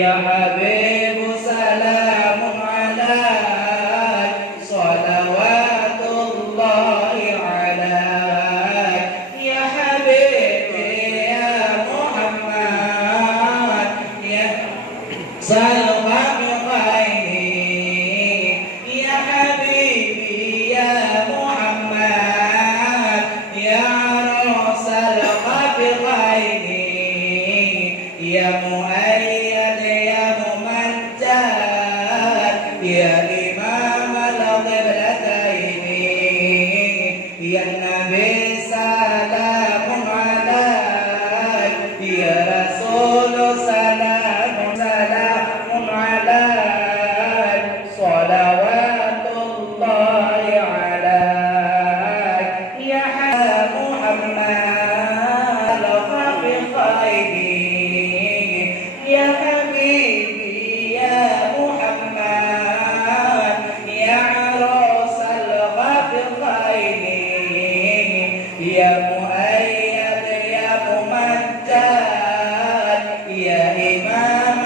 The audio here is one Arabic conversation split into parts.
يا حبيب سلام سلقك بخير يا حبيبي يا محمد يا عروس الخط بخير يا مؤيد يا ممجد يا إمام القبلتين يا النبي سلام عليك يا رسول سلام عليك صلوات الله عليك يا محمد الخف خير يا حبيبي يا محمد يا عروس الخف خير يا مؤيد يا ممجد يا إمام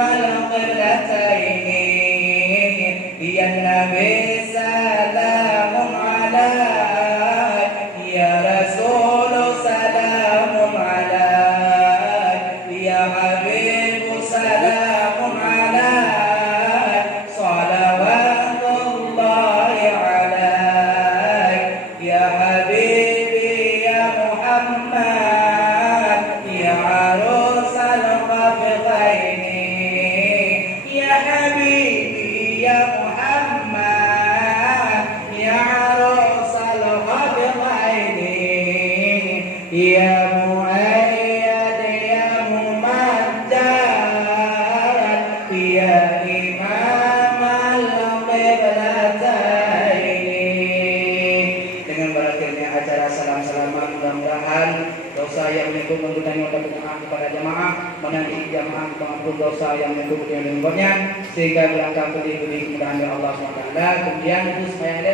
القبلتين يا النبي سلام عليك يا رسول سلام عليك يا حبيب سلام عليك صلوات الله عليك يا حبيبي يا محمد يا عروس الخفقين يا حبيبي يا محمد يا عروس الخفقين يا مؤيد يا ممجد يا إمام القبلتين. Dengan berakhirnya acara salam-salaman, mudah-mudahan dosa yang menyentuh menggunakan otak jamaah kepada jamaah menanti jamaah pengampun dosa yang menyentuh dengan lingkungannya sehingga berangkat budi kemudahan dari Allah SWT. Kemudian itu supaya ada